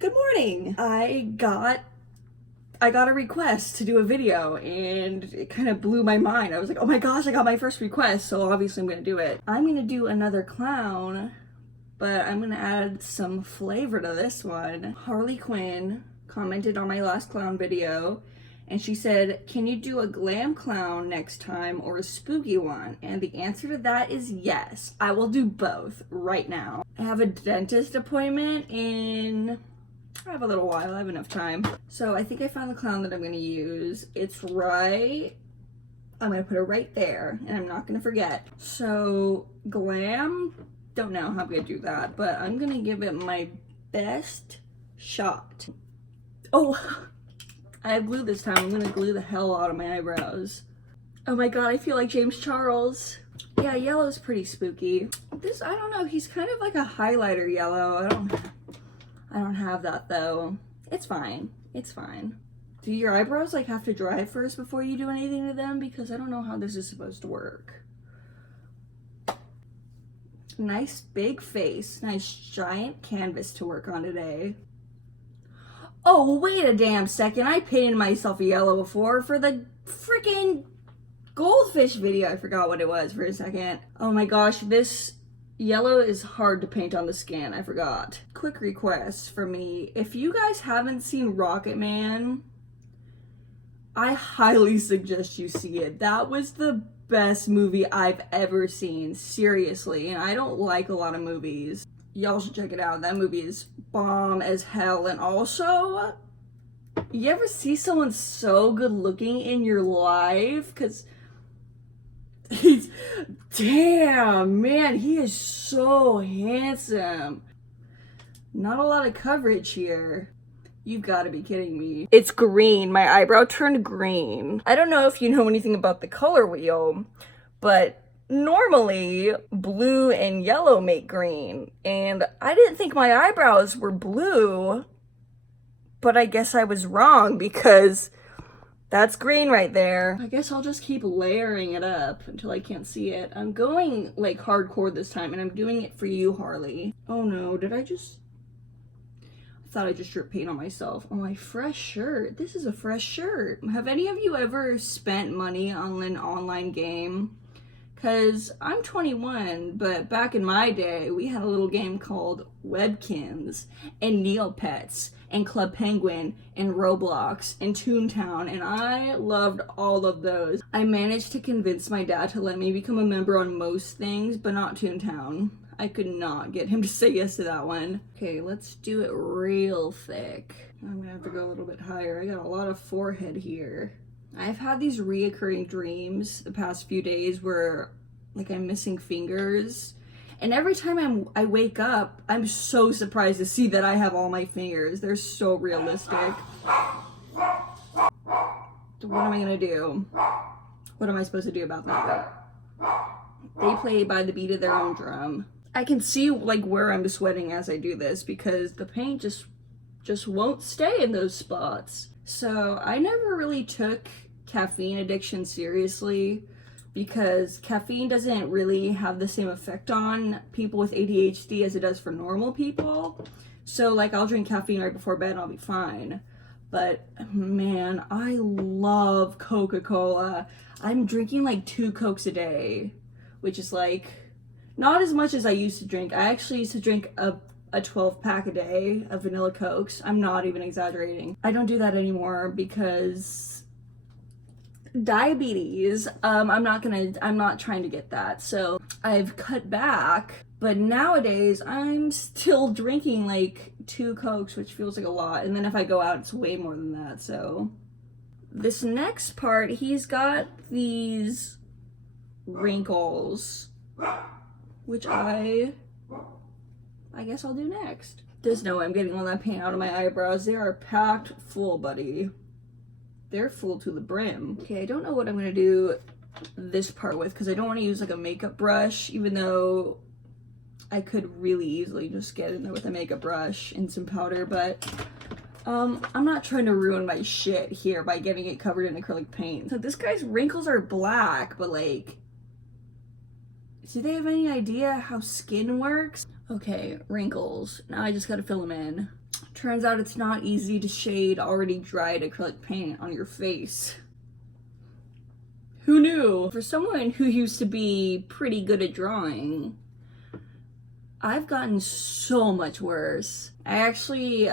Good morning. I got a request to do a video and it kind of blew my mind. I was like, oh my gosh, I got my first request, so obviously I'm gonna do it. I'm gonna do another clown, but I'm gonna add some flavor to this one. Harley Quinn commented on my last clown video and she said, can you do a glam clown next time or a spooky one? And the answer to that is yes. I will do both right now. I have a dentist appointment I have a little while, I have enough time. So I think I found the clown that I'm gonna use. I'm gonna put it right there and I'm not gonna forget. So glam, don't know how I'm gonna do that, but I'm gonna give it my best shot. Oh, I have glue this time. I'm gonna glue the hell out of my eyebrows. Oh my god, I feel like James Charles. Yeah, yellow's pretty spooky. This, I don't know, he's kind of like a highlighter yellow. I don't have that though. It's fine. It's fine. Do your eyebrows like have to dry first before you do anything to them? Because I don't know how this is supposed to work. Nice big face. Nice giant canvas to work on today. Oh, wait a damn second. I painted myself yellow before for the freaking goldfish video. I forgot what it was for a second. Oh my gosh, this yellow is hard to paint on the skin. I forgot. Quick request for me. If you guys haven't seen Rocket Man, I highly suggest you see it. That was the best movie I've ever seen. Seriously. And I don't like a lot of movies. Y'all should check it out. That movie is bomb as hell. And also, you ever see someone so good looking in your life? Because damn, man, he is so handsome. Not a lot of coverage here. You've got to be kidding me. It's green. My eyebrow turned green. I don't know if you know anything about the color wheel, but normally blue and yellow make green. And I didn't think my eyebrows were blue, but I guess I was wrong because that's green right there. I guess I'll just keep layering it up until I can't see it. I'm going like hardcore this time and I'm doing it for you, Harley. Oh no, I thought I just dripped paint on myself. Oh, my fresh shirt. This is a fresh shirt. Have any of you ever spent money on an online game? Cause I'm 21, but back in my day, we had a little game called Webkins and Neopets and Club Penguin and Roblox and Toontown, and I loved all of those. I managed to convince my dad to let me become a member on most things, but not Toontown. I could not get him to say yes to that one. Okay, let's do it real thick. I'm gonna have to go a little bit higher. I got a lot of forehead here. I've had these reoccurring dreams the past few days where like I'm missing fingers. And every time I wake up, I'm so surprised to see that I have all my fingers. They're so realistic. So what am I gonna do? What am I supposed to do about that? They play by the beat of their own drum. I can see like where I'm sweating as I do this because the paint just won't stay in those spots. So I never really took caffeine addiction seriously because caffeine doesn't really have the same effect on people with ADHD as it does for normal people. So like I'll drink caffeine right before bed and I'll be fine. But man, I love Coca-Cola. I'm drinking like 2 Cokes a day, which is like not as much as I used to drink. I actually used to drink a 12 pack a day of vanilla Cokes. I'm not even exaggerating. I don't do that anymore because diabetes. I'm not trying to get that. So I've cut back, but nowadays I'm still drinking like 2 Cokes, which feels like a lot. And then if I go out, it's way more than that. So this next part, he's got these wrinkles, which I guess I'll do next. There's no way I'm getting all that paint out of my eyebrows. They are packed full, buddy. They're full to the brim. Okay, I don't know what I'm gonna do this part with because I don't want to use like a makeup brush, even though I could really easily just get in there with a makeup brush and some powder, but I'm not trying to ruin my shit here by getting it covered in acrylic paint. So this guy's wrinkles are black, but like, do they have any idea how skin works? Okay, wrinkles. Now I just gotta fill them in. Turns out it's not easy to shade already dried acrylic paint on your face. Who knew? For someone who used to be pretty good at drawing, I've gotten so much worse. I actually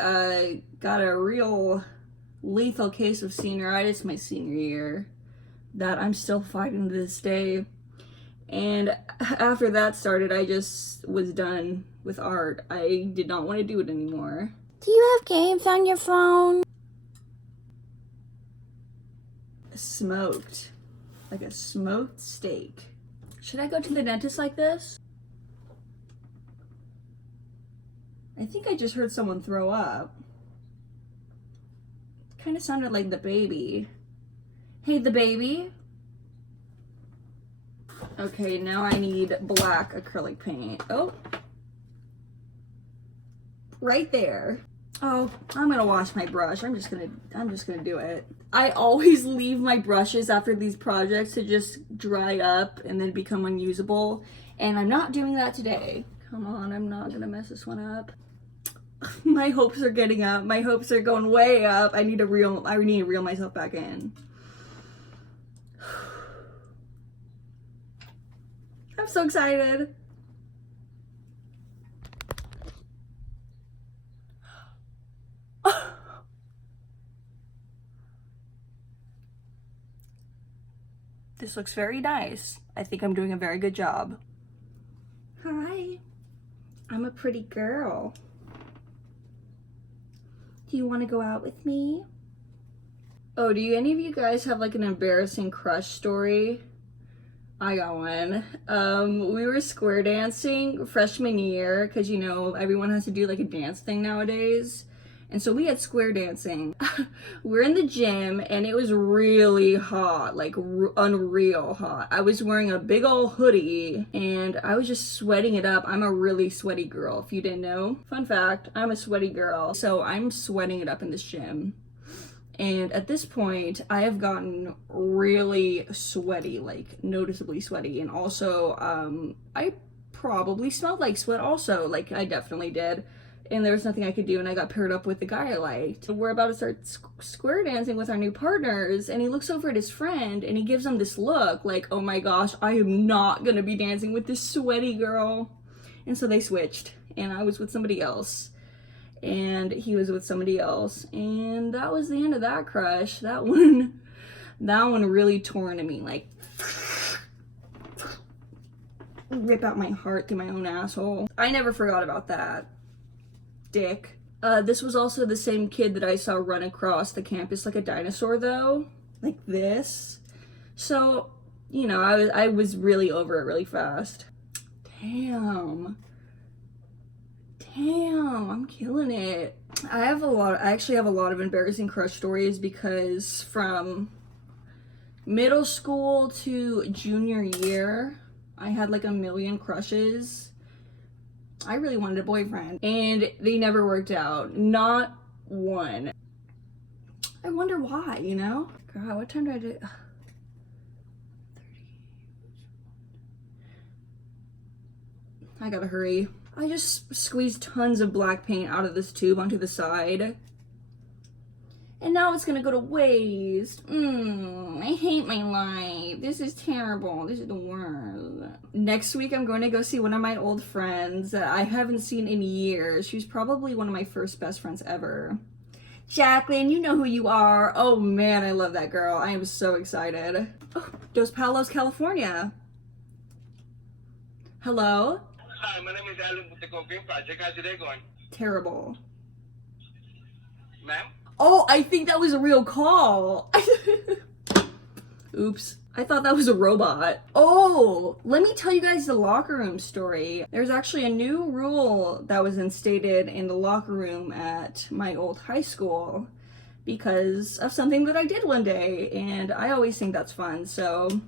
got a real lethal case of senioritis my senior year that I'm still fighting to this day. And after that started, I just was done with art. I did not want to do it anymore. Do you have games on your phone? Smoked. Like a smoked steak. Should I go to the dentist like this? I think I just heard someone throw up. Kind of sounded like the baby. Hey, the baby. Okay, now I need black acrylic paint. Oh. Right there. Oh, I'm gonna wash my brush. I'm just gonna do it. I always leave my brushes after these projects to just dry up and then become unusable. And I'm not doing that today. Come on, I'm not gonna mess this one up. My hopes are getting up. My hopes are going way up. I need to reel myself back in. I'm so excited. This looks very nice. I think I'm doing a very good job. Hi, I'm a pretty girl. Do you want to go out with me? Oh, do any of you guys have like an embarrassing crush story? I got one. We were square dancing freshman year because, you know, everyone has to do like a dance thing nowadays. And so we had square dancing. We're in the gym and it was really hot, like unreal hot. I was wearing a big old hoodie and I was just sweating it up. I'm a really sweaty girl, if you didn't know. Fun fact, I'm a sweaty girl. So I'm sweating it up in this gym. And at this point, I have gotten really sweaty, like noticeably sweaty. And also, I probably smelled like sweat also, like I definitely did. And there was nothing I could do, and I got paired up with the guy I liked. We're about to start square dancing with our new partners, and he looks over at his friend, and he gives him this look, like, oh my gosh, I am not gonna be dancing with this sweaty girl. And so they switched, and I was with somebody else, and he was with somebody else, and that was the end of that crush. That one really tore into me, like, rip out my heart through my own asshole. I never forgot about that. Dick. This was also the same kid that I saw run across the campus like a dinosaur though. Like this. So, you know, I was really over it really fast. Damn, I'm killing it. I actually have a lot of embarrassing crush stories because from middle school to junior year, I had like a million crushes. I really wanted a boyfriend and they never worked out. Not one. I wonder why, you know? God, what time do I do? 30. I gotta hurry. I just squeezed tons of black paint out of this tube onto the side. And now it's gonna go to waste. I hate my life. This is terrible. This is the worst. Next week, I'm going to go see one of my old friends that I haven't seen in years. She's probably one of my first best friends ever. Jacqueline, you know who you are. Oh man, I love that girl. I am so excited. Oh, Dos Palos, California. Hello? Hi, my name is Alan with the Caffeine Project. How's your day going? Terrible. Ma'am? Oh, I think that was a real call. Oops. I thought that was a robot. Oh, let me tell you guys the locker room story. There's actually a new rule that was instated in the locker room at my old high school because of something that I did one day, and I always think that's fun. So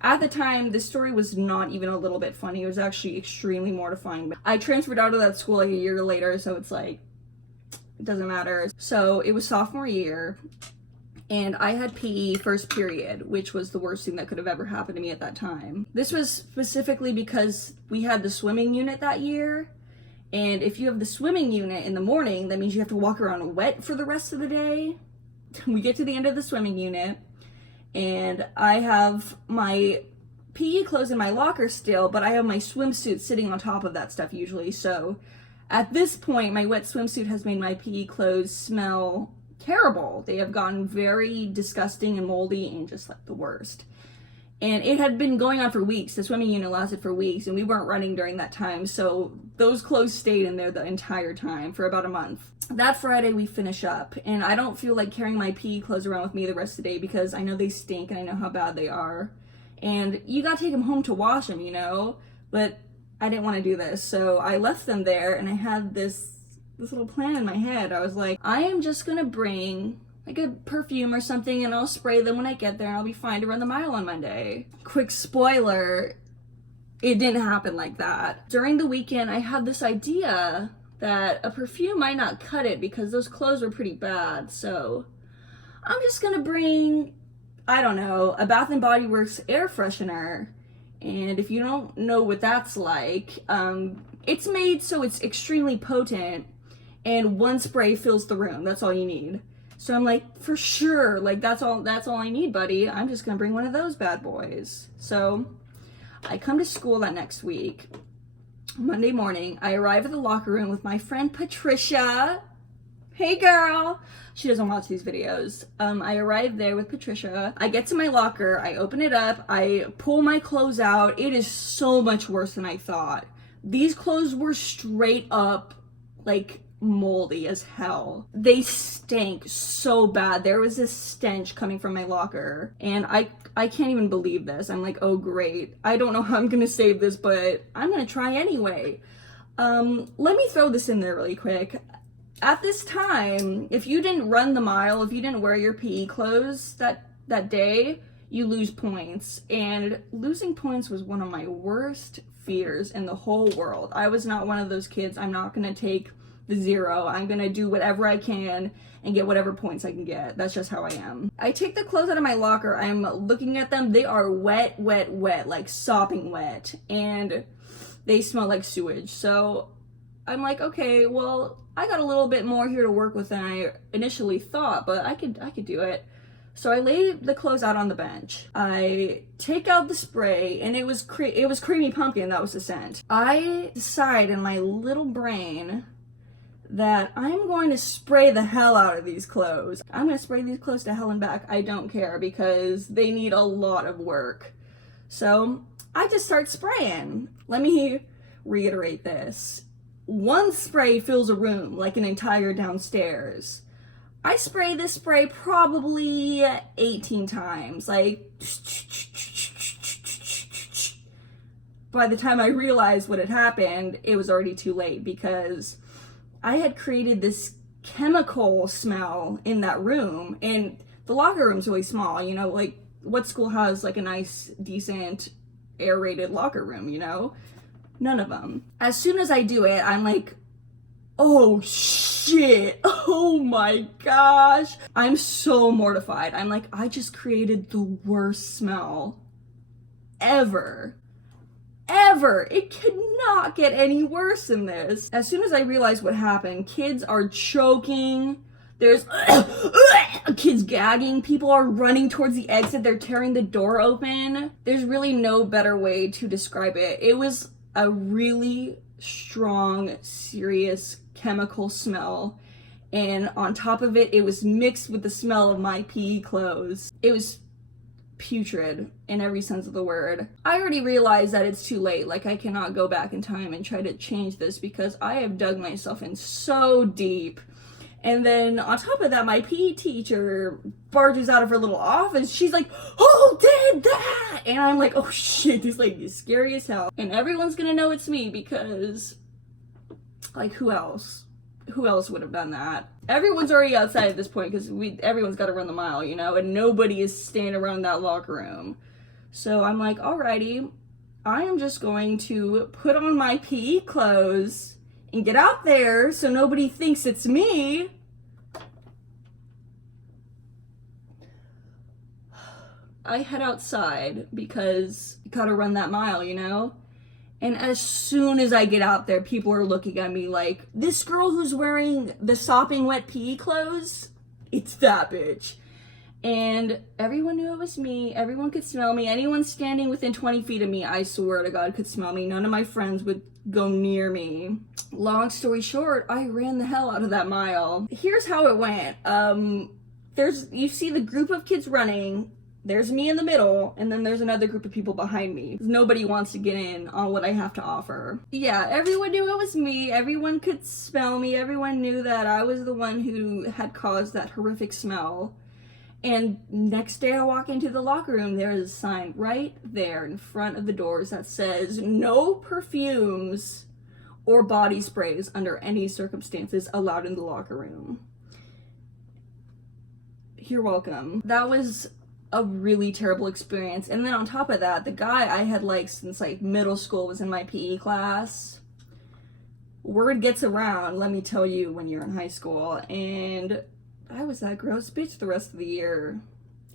at the time, this story was not even a little bit funny. It was actually extremely mortifying. I transferred out of that school like a year later, so it's like, it doesn't matter. So it was sophomore year and I had PE first period, which was the worst thing that could have ever happened to me at that time. This was specifically because we had the swimming unit that year And if you have the swimming unit in the morning, that means you have to walk around wet for the rest of the day. We get to the end of the swimming unit, and I have my PE clothes in my locker still, but I have my swimsuit sitting on top of that stuff usually. So at this point, my wet swimsuit has made my PE clothes smell terrible. They have gotten very disgusting and moldy and just like the worst. And it had been going on for weeks. The swimming unit lasted for weeks, and we weren't running during that time, so those clothes stayed in there the entire time for about a month. That Friday we finish up, and I don't feel like carrying my PE clothes around with me the rest of the day because I know they stink and I know how bad they are. And you gotta take them home to wash them, you know? But I didn't want to do this, so I left them there, and I had this little plan in my head. I was like, I am just gonna bring like a perfume or something, and I'll spray them when I get there, and I'll be fine to run the mile on Monday. Quick spoiler, it didn't happen like that. During the weekend, I had this idea that a perfume might not cut it because those clothes were pretty bad, so I'm just gonna bring, I don't know, a Bath & Body Works air freshener. And if you don't know what that's like, it's made so it's extremely potent, and one spray fills the room. That's all you need. So I'm like, for sure, like that's all I need, buddy. I'm just gonna bring one of those bad boys. So I come to school that next week, Monday morning. I arrive at the locker room with my friend Patricia. Hey girl. She doesn't watch these videos. I arrive there with Patricia. I get to my locker, I open it up, I pull my clothes out. It is so much worse than I thought. These clothes were straight up like moldy as hell. They stank so bad. There was this stench coming from my locker, and I can't even believe this. I'm like, oh great, I don't know how I'm gonna save this, but I'm gonna try anyway. Let me throw this in there really quick. At this time, if you didn't run the mile, if you didn't wear your PE clothes that day, you lose points. And losing points was one of my worst fears in the whole world. I was not one of those kids. I'm not gonna take the 0. I'm gonna do whatever I can and get whatever points I can get. That's just how I am. I take the clothes out of my locker. I'm looking at them. They are wet, wet, wet, like sopping wet, and they smell like sewage. So I'm like, okay, well, I got a little bit more here to work with than I initially thought, but I could do it. So I lay the clothes out on the bench. I take out the spray, and it was creamy pumpkin. That was the scent. I decide in my little brain that I'm going to spray the hell out of these clothes. I'm going to spray these clothes to hell and back. I don't care because they need a lot of work. So I just start spraying. Let me reiterate this. One spray fills a room like an entire downstairs. I spray this spray probably 18 times. Like, by the time I realized what had happened, it was already too late because I had created this chemical smell in that room, and the locker room's really small, you know, like what school has like a nice, decent, aerated locker room, you know? None of them. As soon as I do it, I'm like, oh shit, oh my gosh. I'm so mortified. I'm like, I just created the worst smell ever. It could not get any worse than this. As soon as I realized what happened, kids are choking. There's kids gagging. People are running towards the exit. They're tearing the door open. There's really no better way to describe it. It was a really strong, serious chemical smell. And on top of it, it was mixed with the smell of my PE clothes. It was putrid in every sense of the word. I already realized that it's too late. Like, I cannot go back in time and try to change this because I have dug myself in so deep. And then on top of that, my PE teacher barges out of her little office. She's like, who did that? And I'm like, oh shit, this lady is scary as hell. And everyone's gonna know it's me because, like, who else? Who else would have done that? Everyone's already outside at this point because everyone's got to run the mile, you know, and nobody is standing around that locker room. So I'm like, alrighty, I am just going to put on my PE clothes and get out there so nobody thinks it's me. I head outside because you gotta run that mile, you know? And as soon as I get out there, people are looking at me like, this girl who's wearing the sopping wet PE clothes, it's that bitch. And everyone knew it was me. Everyone could smell me. Anyone standing within 20 feet of me, I swear to God, could smell me. None of my friends would go near me. Long story short, I ran the hell out of that mile. Here's how it went. You see the group of kids running. There's me in the middle, and then there's another group of people behind me. Nobody wants to get in on what I have to offer. Yeah, everyone knew it was me. Everyone could smell me. Everyone knew that I was the one who had caused that horrific smell. And next day I walk into the locker room, there is a sign right there in front of the doors that says no perfumes or body sprays under any circumstances allowed in the locker room. You're welcome. That was a really terrible experience. And then on top of that, the guy I had liked since like middle school was in my PE class. Word gets around, let me tell you, when you're in high school, and I was that gross bitch the rest of the year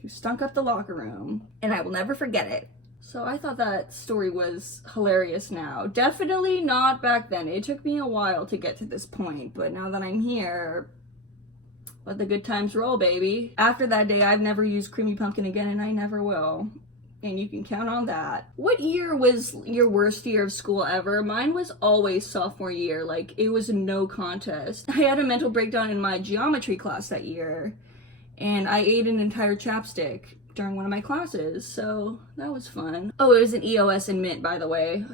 who stunk up the locker room, and I will never forget it. So I thought that story was hilarious now. Definitely not back then. It took me a while to get to this point, but now that I'm here, let the good times roll, baby. After that day, I've never used Creamy Pumpkin again, and I never will. And you can count on that. What year was your worst year of school ever? Mine was always sophomore year. Like, it was no contest. I had a mental breakdown in my geometry class that year, and I ate an entire chapstick during one of my classes, so that was fun. Oh, it was an EOS and mint, by the way.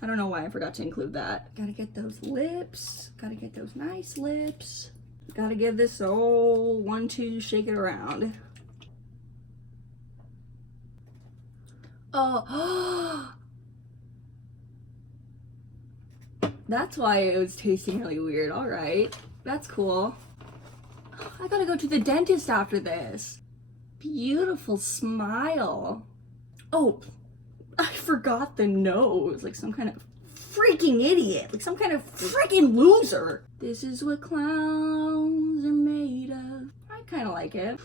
I don't know why I forgot to include that. Gotta get those lips. Gotta get those nice lips. Gotta give this old 1-2, shake it around. Oh, that's why it was tasting really weird. All right, that's cool. I gotta go to the dentist after this. Beautiful smile. Oh, I forgot the nose, like some kind of freaking idiot, like some kind of freaking loser. This is what clowns are made of. I kind of like it.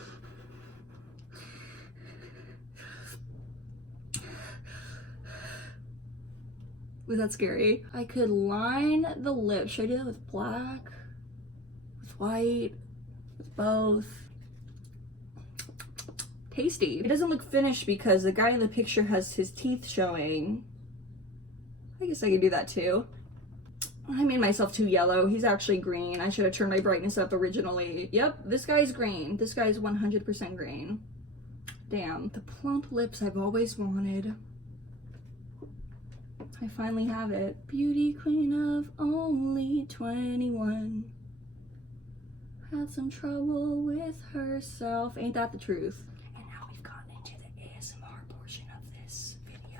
Was that scary? I could line the lips. Should I do that with black? With white? With both? Tasty. It doesn't look finished because the guy in the picture has his teeth showing. I guess I could do that too. I made myself too yellow. He's actually green. I should have turned my brightness up originally. Yep, this guy's green. This guy's 100% green. Damn. The plump lips I've always wanted. I finally have it. Beauty queen of only 21. Had some trouble with herself. Ain't that the truth? And now we've gotten into the ASMR portion of this video,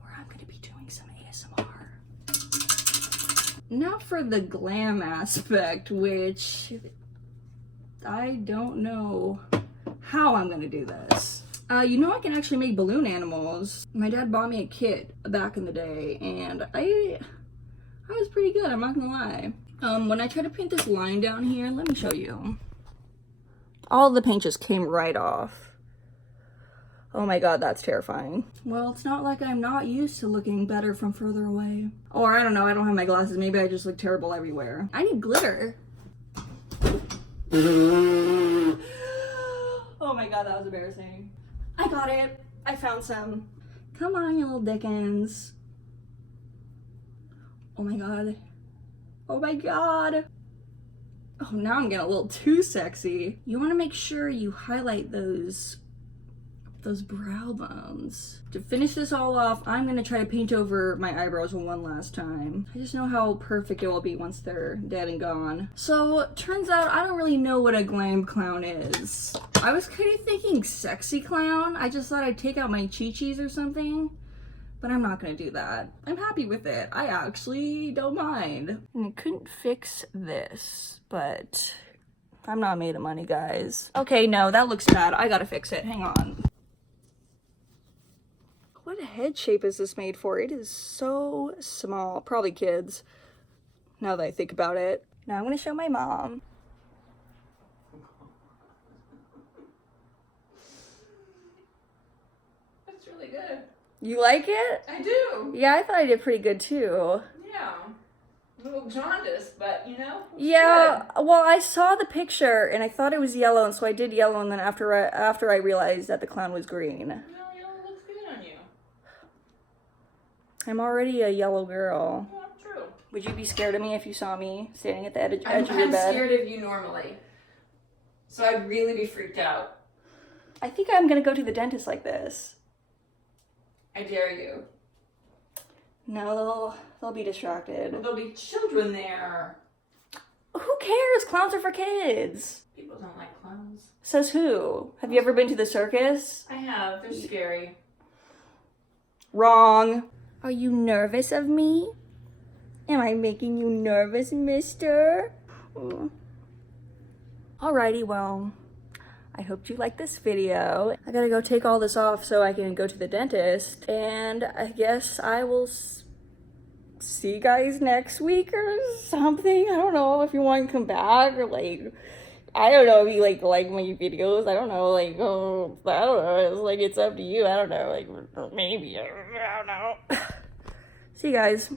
where I'm gonna be doing some ASMR. Now for the glam aspect, which I don't know how I'm gonna do this. You know I can actually make balloon animals. My dad bought me a kit back in the day, and I was pretty good, I'm not gonna lie. When I try to paint this line down here, let me show you. All the paint just came right off. Oh my god, that's terrifying. Well, it's not like I'm not used to looking better from further away. Or I don't know, I don't have my glasses. Maybe I just look terrible everywhere. I need glitter. Oh my god, that was embarrassing. I got it. I found some. Come on, you little dickens. Oh my god. Oh my god. Oh, now I'm getting a little too sexy. You want to make sure you highlight those brow bones. To finish this all off, I'm gonna try to paint over my eyebrows one last time. I just know how perfect it will be once they're dead and gone. So, turns out I don't really know what a glam clown is. I was kind of thinking sexy clown. I just thought I'd take out my chi-chis or something, but I'm not gonna do that. I'm happy with it. I actually don't mind. And I couldn't fix this, but I'm not made of money, guys. Okay, no, that looks bad. I gotta fix it. Hang on. What head shape is this made for? It is so small. Probably kids, now that I think about it. Now I'm gonna show my mom. That's really good. You like it? I do. Yeah, I thought I did pretty good too. Yeah. A little jaundiced, but you know. It's Yeah, well, I saw the picture and I thought it was yellow, and so I did yellow, and then after I realized that the clown was green. good. No, yellow looks good on you. I'm already a yellow girl. Yeah, true. Would you be scared of me if you saw me standing at the edge I'm of your bed? scared of you normally. So I'd really be freaked out. I think I'm gonna go to the dentist like this. I dare you. No, they'll be distracted. Well, there'll be children there. Who cares? Clowns are for kids. People don't like clowns. Says who? Have you ever been to the circus? I have. They're scary. Wrong. Are you nervous of me? Am I making you nervous, mister? Alrighty, well, I hope you liked this video. I gotta go take all this off so I can go to the dentist, and I guess I will see you guys next week or something. I don't know if you want to come back, or like, I don't know if you like my videos. I don't know, like, oh, I don't know. It's like, it's up to you. I don't know, like, maybe. I don't know. See you guys.